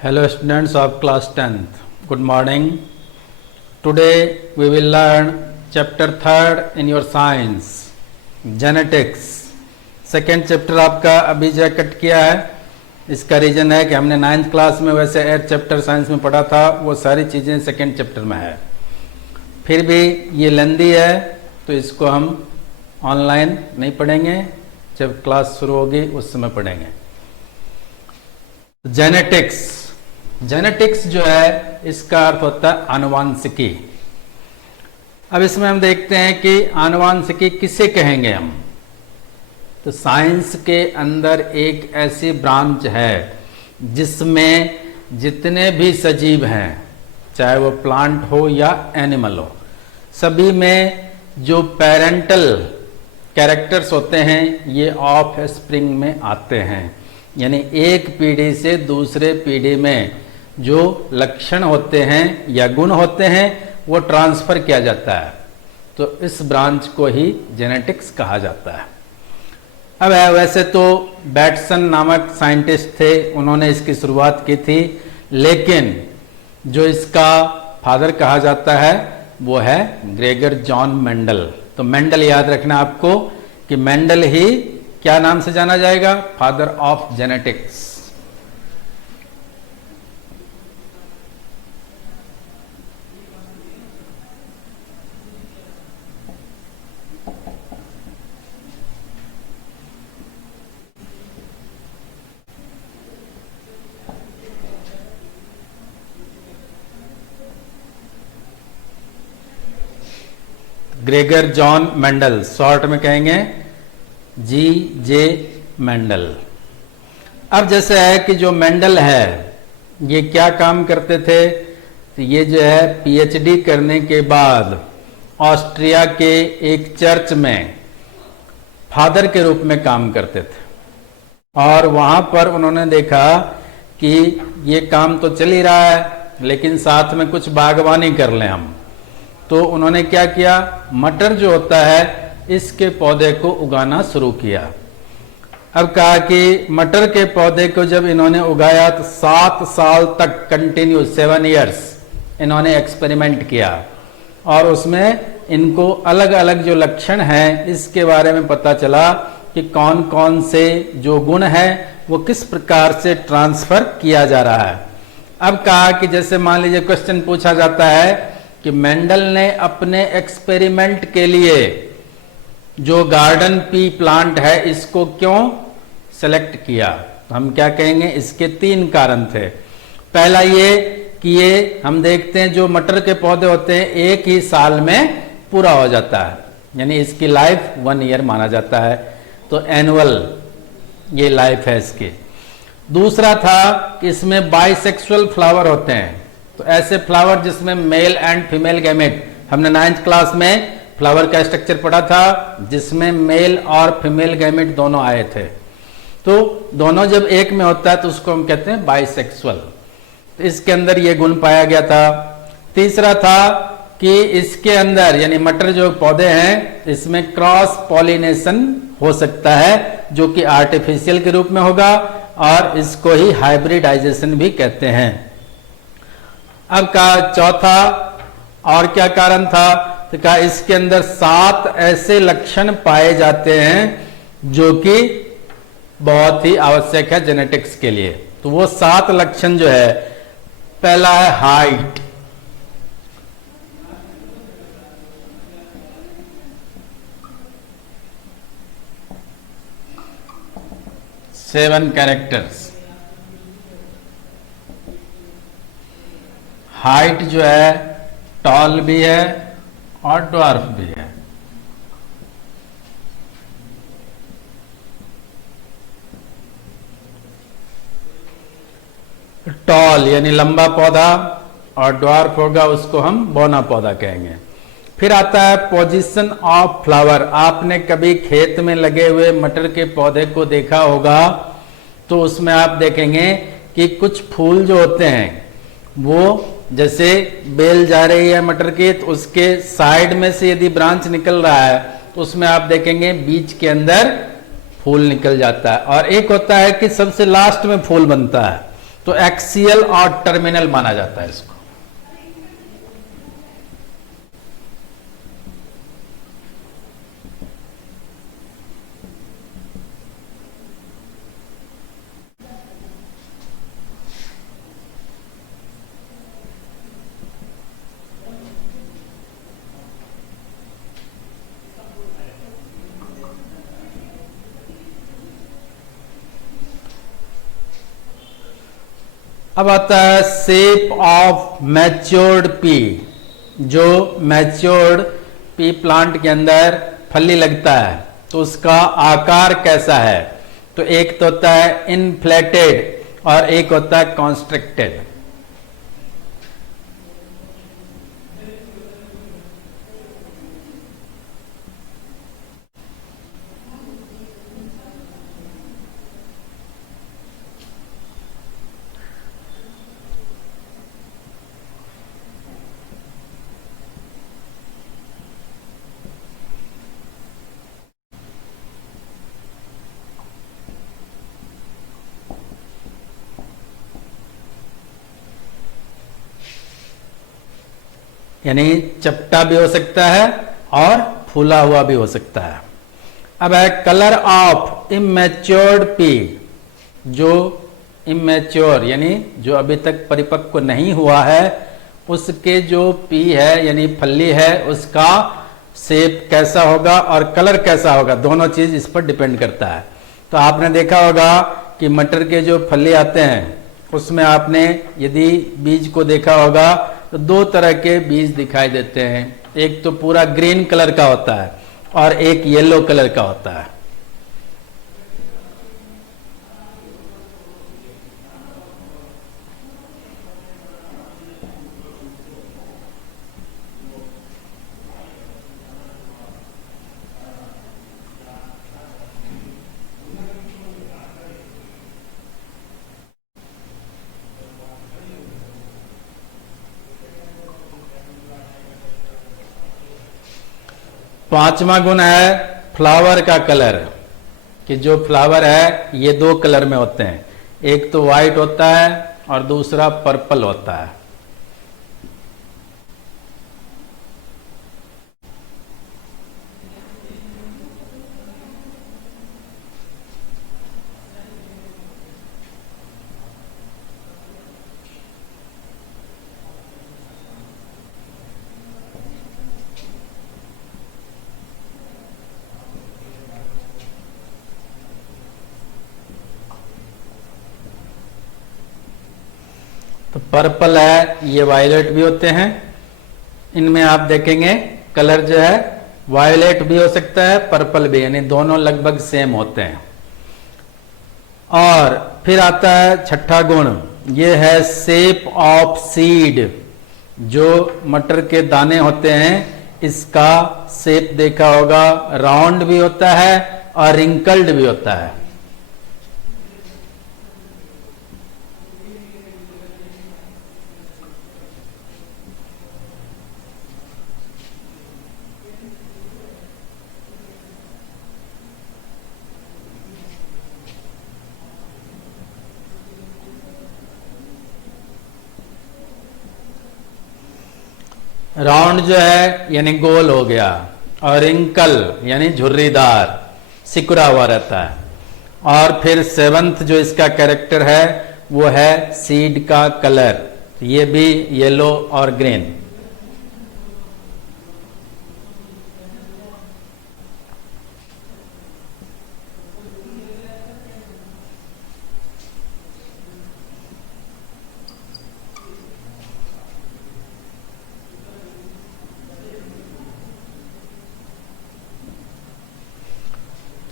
Hello students of class 10th. Good morning. Today we will learn chapter 3rd in your science, genetics. Second chapter आपका अभी जो cut किया है, इसका reason है कि हमने 9th क्लास में वैसे 8th चैप्टर साइंस में पढ़ा था, वो सारी चीज़ें सेकेंड चैप्टर में है। फिर भी ये लेंदी है तो इसको हम ऑनलाइन नहीं पढ़ेंगे, जब क्लास शुरू होगी उस समय पढ़ेंगे। जेनेटिक्स जो है इसका अर्थ होता है आनुवांशिकी। अब इसमें हम देखते हैं कि आनुवांशिकी किसे कहेंगे हम। तो साइंस के अंदर एक ऐसी ब्रांच है जिसमें जितने भी सजीव हैं, चाहे वो प्लांट हो या एनिमल हो, सभी में जो पेरेंटल कैरेक्टर्स होते हैं ये ऑफ स्प्रिंग में आते हैं। यानी एक पीढ़ी से दूसरे पीढ़ी में जो लक्षण होते हैं या गुण होते हैं वो ट्रांसफर किया जाता है। तो इस ब्रांच को ही जेनेटिक्स कहा जाता है। अब वैसे तो बैटसन नामक साइंटिस्ट थे, उन्होंने इसकी शुरुआत की थी, लेकिन जो इसका फादर कहा जाता है वो है ग्रेगर जॉन मेंडल। तो मेंडल याद रखना आपको कि मेंडल ही क्या नाम से जाना जाएगा, father of genetics. Gregor John Mendel, short में कहेंगे जी.जे. मेंडल। अब जैसे है कि जो मेंडल है ये क्या काम करते थे, तो ये जो है पीएचडी करने के बाद ऑस्ट्रिया के एक चर्च में फादर के रूप में काम करते थे। और वहां पर उन्होंने देखा कि ये काम तो चल ही रहा है, लेकिन साथ में कुछ बागवानी कर लें हम। तो उन्होंने क्या किया, मटर जो होता है इसके पौधे को उगाना शुरू किया। अब कहा कि मटर के पौधे को जब इन्होंने उगाया तो 7 साल तक कंटिन्यू 7 इयर्स इन्होंने एक्सपेरिमेंट किया, और उसमें इनको अलग अलग जो लक्षण हैं इसके बारे में पता चला कि कौन कौन से जो गुण है वो किस प्रकार से ट्रांसफर किया जा रहा है। अब कहा कि जैसे मान लीजिए क्वेश्चन पूछा जाता है कि मेंडल ने अपने एक्सपेरिमेंट के लिए जो गार्डन पी प्लांट है इसको क्यों सेलेक्ट किया, तो हम क्या कहेंगे, इसके 3 कारण थे। पहला ये कि ये हम देखते हैं जो मटर के पौधे होते हैं एक ही साल में पूरा हो जाता है, यानी इसकी लाइफ 1 ईयर माना जाता है, तो एनुअल ये लाइफ है इसकी। दूसरा था कि इसमें बाइसेक्सुअल फ्लावर होते हैं, तो ऐसे फ्लावर जिसमें मेल एंड फीमेल गैमेट, हमने 9th क्लास में फ्लावर का स्ट्रक्चर पढ़ा था जिसमें मेल और फीमेल गैमेट दोनों आए थे। तो दोनों जब एक में होता है तो उसको हम कहते हैं बाइसेक्सुअल। तो इसके अंदर ये गुण पाया गया था। तीसरा था कि इसके अंदर यानी मटर जो पौधे हैं इसमें क्रॉस पॉलिनेशन हो सकता है, जो कि आर्टिफिशियल के रूप में होगा, और इसको ही हाइब्रिडाइजेशन भी कहते हैं। अब कहा चौथा और क्या कारण था, तो कहा इसके अंदर 7 ऐसे लक्षण पाए जाते हैं जो कि बहुत ही आवश्यक है जेनेटिक्स के लिए। तो वो 7 लक्षण जो है, पहला है हाइट। Seven characters. हाइट जो है टॉल भी है और ड्वार्फ भी है। टॉल यानी लंबा पौधा, और ड्वार्फ होगा उसको हम बौना पौधा कहेंगे। फिर आता है पोजीशन ऑफ फ्लावर। आपने कभी खेत में लगे हुए मटर के पौधे को देखा होगा, तो उसमें आप देखेंगे कि कुछ फूल जो होते हैं वो जैसे बेल जा रही है मटर की, तो उसके साइड में से यदि ब्रांच निकल रहा है तो उसमें आप देखेंगे बीच के अंदर फूल निकल जाता है। और एक होता है कि सबसे लास्ट में फूल बनता है, तो एक्सियल और टर्मिनल माना जाता है इसको। अब आता है शेप ऑफ मैच्योर्ड पी। जो मैच्योर्ड पी प्लांट के अंदर फली लगता है तो उसका आकार कैसा है? तो एक तो होता है इनफ्लेटेड और एक होता है कॉन्स्ट्रिक्टेड। यानी चपटा भी हो सकता है और फूला हुआ भी हो सकता है। अब है कलर ऑफ इमेच्योर्ड पी। जो इमेच्योर यानी जो अभी तक परिपक्व नहीं हुआ है उसके जो पी है यानी फली है उसका शेप कैसा होगा और कलर कैसा होगा, दोनों चीज इस पर डिपेंड करता है। तो आपने देखा होगा कि मटर के जो फली आते हैं उसमें आपने यदि बीज को देखा होगा तो दो तरह के बीज दिखाई देते हैं। एक तो पूरा ग्रीन कलर का होता है और एक येलो कलर का होता है। पांचवा गुण है फ्लावर का कलर, कि जो फ्लावर है ये दो कलर में होते हैं, एक तो व्हाइट होता है और दूसरा पर्पल होता है। तो पर्पल है, ये वायलेट भी होते हैं। इनमें आप देखेंगे कलर जो है वायलेट भी हो सकता है, पर्पल भी, यानी दोनों लगभग सेम होते हैं। और फिर आता है छठा गुण, ये है शेप ऑफ सीड। जो मटर के दाने होते हैं इसका शेप देखा होगा, राउंड भी होता है और रिंकल्ड भी होता है। राउंड जो है यानी गोल हो गया, और रिंकल यानी झुर्रीदार, सिकुड़ा हुआ रहता है। और फिर सेवंथ जो इसका कैरेक्टर है वो है सीड का कलर, ये भी येलो और ग्रीन।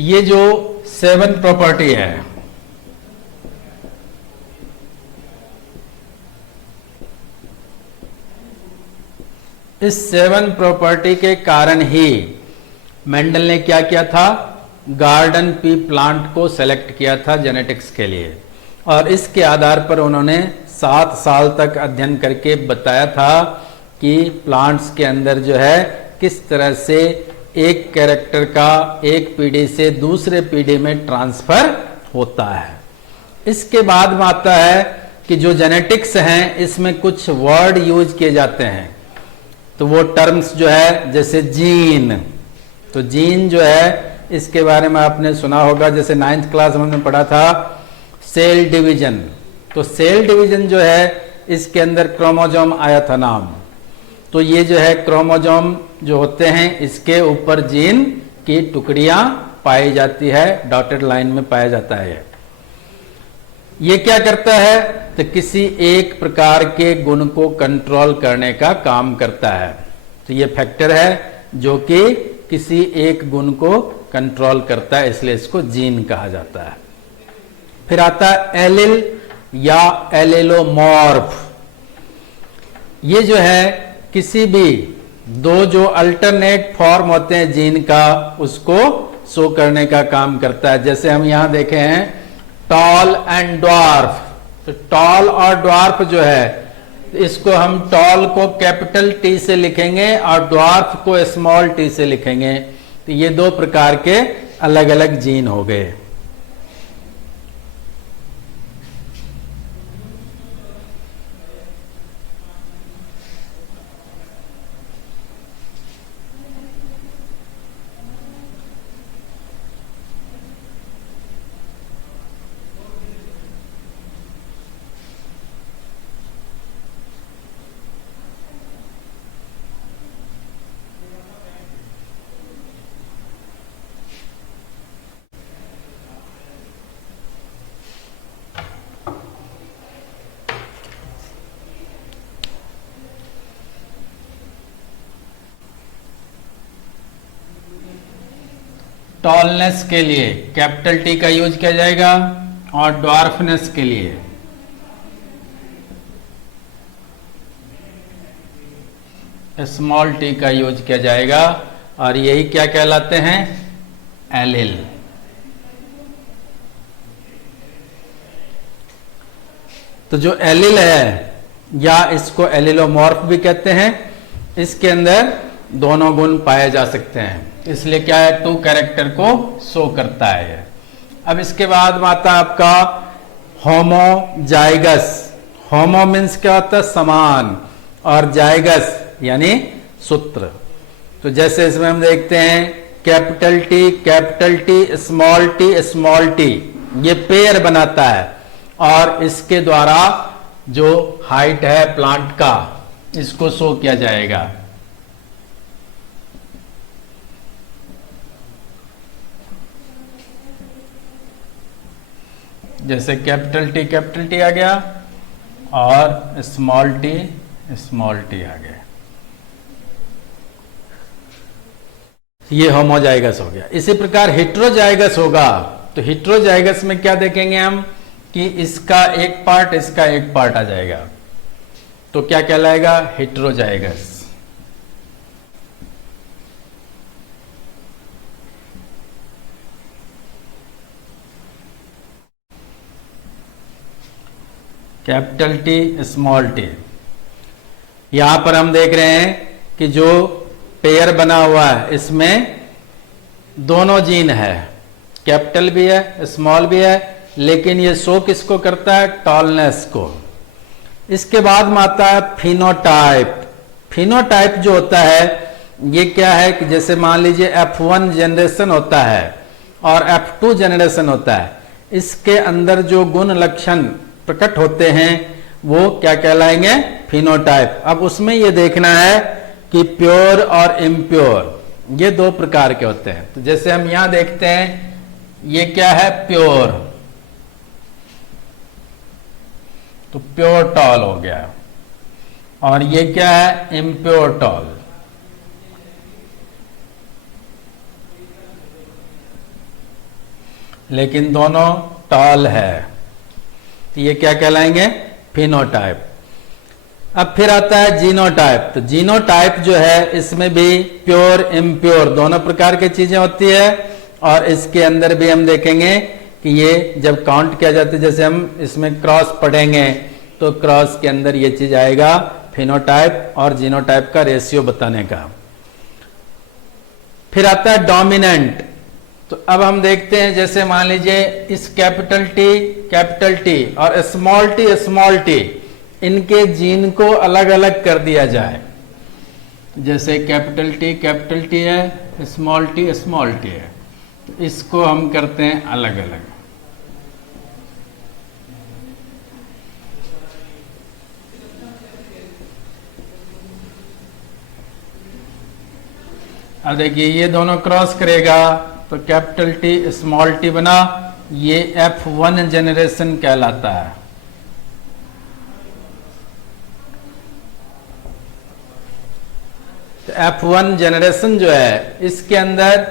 ये जो 7 प्रॉपर्टी है, इस 7 प्रॉपर्टी के कारण ही मेंडल ने क्या किया था, गार्डन पी प्लांट को सेलेक्ट किया था जेनेटिक्स के लिए। और इसके आधार पर उन्होंने 7 साल तक अध्ययन करके बताया था कि प्लांट्स के अंदर जो है किस तरह से एक कैरेक्टर का एक पीढ़ी से दूसरे पीढ़ी में ट्रांसफर होता है। इसके बाद में आता है कि जो जेनेटिक्स हैं इसमें कुछ वर्ड यूज किए जाते हैं, तो वो टर्म्स जो है जैसे जीन, तो जीन जो है इसके बारे में आपने सुना होगा, जैसे 9th क्लास में हमने पढ़ा था सेल डिवीजन, तो सेल डिवीजन जो है इसके अंदर क्रोमोजोम आया था नाम, तो ये जो है क्रोमोजोम जो होते हैं इसके ऊपर जीन की टुकड़ियां पाई जाती है, डॉटेड लाइन में पाया जाता है। ये क्या करता है, तो किसी एक प्रकार के गुण को कंट्रोल करने का काम करता है, तो ये फैक्टर है जो कि किसी एक गुण को कंट्रोल करता है, इसलिए इसको जीन कहा जाता है। फिर आता है एलिल या एलिलोमॉर्फ, ये जो है किसी भी दो जो अल्टरनेट फॉर्म होते हैं जीन का उसको शो करने का काम करता है। जैसे हम यहां देखे हैं टॉल एंड ड्वार्फ, तो टॉल और ड्वार्फ जो है इसको हम टॉल को कैपिटल टी से लिखेंगे और ड्वार्फ को स्मॉल टी से लिखेंगे, तो ये दो प्रकार के अलग अलग जीन हो गए। टॉलनेस के लिए कैपिटल टी का यूज किया जाएगा और ड्वार्फनेस के लिए स्मॉल टी का यूज किया जाएगा, और यही क्या कहलाते हैं, एलिल। तो जो एलिल है या इसको एलिलोमॉर्फ भी कहते हैं, इसके अंदर दोनों गुण पाए जा सकते हैं, इसलिए क्या है टू कैरेक्टर को शो करता है। अब इसके बाद आता आपका होमोजाइगस। होमो मीन्स क्या होता है, समान, और जाइगस यानी सूत्र। तो जैसे इसमें हम देखते हैं कैपिटल टी स्मॉल टी, ये पेयर बनाता है, और इसके द्वारा जो हाइट है प्लांट का इसको शो किया जाएगा। जैसे कैपिटल टी आ गया और स्मॉल टी आ गया, ये होमोजाइगस हो गया। इसी प्रकार हेट्रोजाइगस होगा, तो हेट्रोजाइगस में क्या देखेंगे हम कि इसका एक पार्ट आ जाएगा, तो क्या कहलाएगा, heterozygous. Capital T small T, यहां पर हम देख रहे हैं कि जो पेयर बना हुआ है इसमें दोनों जीन है, कैपिटल भी है स्मॉल भी है, लेकिन ये शो किसको करता है, टॉलनेस को। इसके बाद में आता है फिनोटाइप। फिनोटाइप जो होता है ये क्या है कि जैसे मान लीजिए F1 जनरेशन होता है और F2 जनरेशन होता है, इसके अंदर जो गुण लक्षण प्रकट होते हैं वो क्या कहलाएंगे, फिनोटाइप। अब उसमें ये देखना है कि प्योर और इम्प्योर ये दो प्रकार के होते हैं। तो जैसे हम यहां देखते हैं ये क्या है, प्योर, तो प्योर टॉल हो गया, और ये क्या है, इम्प्योर टॉल। लेकिन दोनों टॉल है, तो ये क्या कहलाएंगे, फिनोटाइप। अब फिर आता है जीनोटाइप। तो जीनोटाइप जो है इसमें भी प्योर इम्प्योर दोनों प्रकार की चीजें होती है, और इसके अंदर भी हम देखेंगे कि ये जब काउंट किया जाता है, जैसे हम इसमें क्रॉस पढ़ेंगे तो क्रॉस के अंदर ये चीज आएगा, फिनोटाइप और जीनोटाइप का रेशियो बताने का। फिर आता है डोमिनेंट। तो अब हम देखते हैं, जैसे मान लीजिए इस कैपिटल टी और स्मॉल टी इनके जीन को अलग अलग कर दिया जाए। जैसे कैपिटल टी है, स्मॉल टी है, तो इसको हम करते हैं अलग अलग। अब देखिए ये दोनों क्रॉस करेगा तो कैपिटल टी स्मॉल टी बना, ये F1 जनरेशन कहलाता है। तो F1 जनरेशन जो है इसके अंदर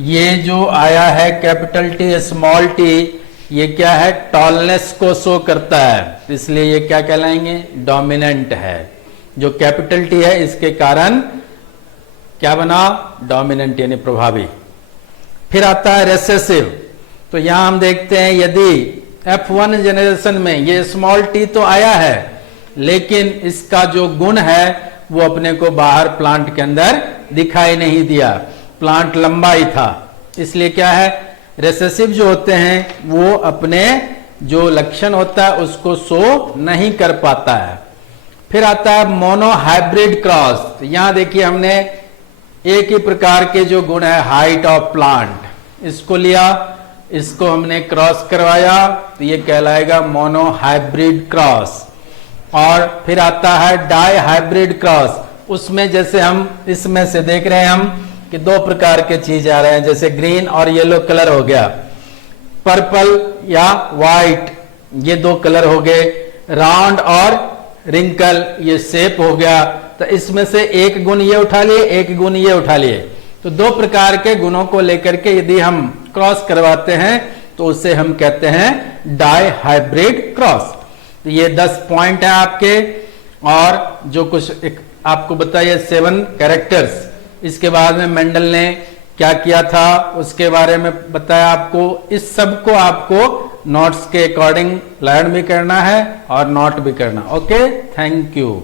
ये जो आया है कैपिटल टी स्मॉल टी, ये क्या है, टॉलनेस को शो करता है, इसलिए ये क्या कहलाएंगे, डोमिनेंट है। जो कैपिटल टी है इसके कारण क्या बना, डोमिनेंट यानी प्रभावी। फिर आता है रेसेसिव। तो यहां हम देखते हैं यदि F1 जनरेशन में ये स्मॉल टी तो आया है, लेकिन इसका जो गुण है वो अपने को बाहर प्लांट के अंदर दिखाई नहीं दिया, प्लांट लंबा ही था, इसलिए क्या है, रेसेसिव जो होते हैं वो अपने जो लक्षण होता है उसको शो नहीं कर पाता है। फिर आता है मोनोहाइब्रिड क्रॉस। तो यहां देखिए हमने एक ही प्रकार के जो गुण है हाइट ऑफ प्लांट, इसको लिया, इसको हमने क्रॉस करवाया, तो ये कहलाएगा मोनोहाइब्रिड क्रॉस। और फिर आता है डाई हाइब्रिड क्रॉस। उसमें जैसे हम इसमें से देख रहे हैं हम कि दो प्रकार के चीज आ रहे हैं, जैसे ग्रीन और येलो कलर हो गया, पर्पल या व्हाइट ये दो कलर हो गए, राउंड और रिंकल ये शेप हो गया। तो इसमें से एक गुण ये उठा लिए, एक गुण ये उठा लिए, तो दो प्रकार के गुणों को लेकर के यदि हम क्रॉस करवाते हैं तो उसे हम कहते हैं डाई हाइब्रिड क्रॉस। तो ये 10 पॉइंट है आपके, और जो कुछ एक आपको बताइए 7 कैरेक्टर्स। इसके बाद में मेंडल ने क्या किया था उसके बारे में बताया आपको। इस सब को आपको नोट्स के अकॉर्डिंग लर्न भी करना है और नोट भी करना। Okay, thank you.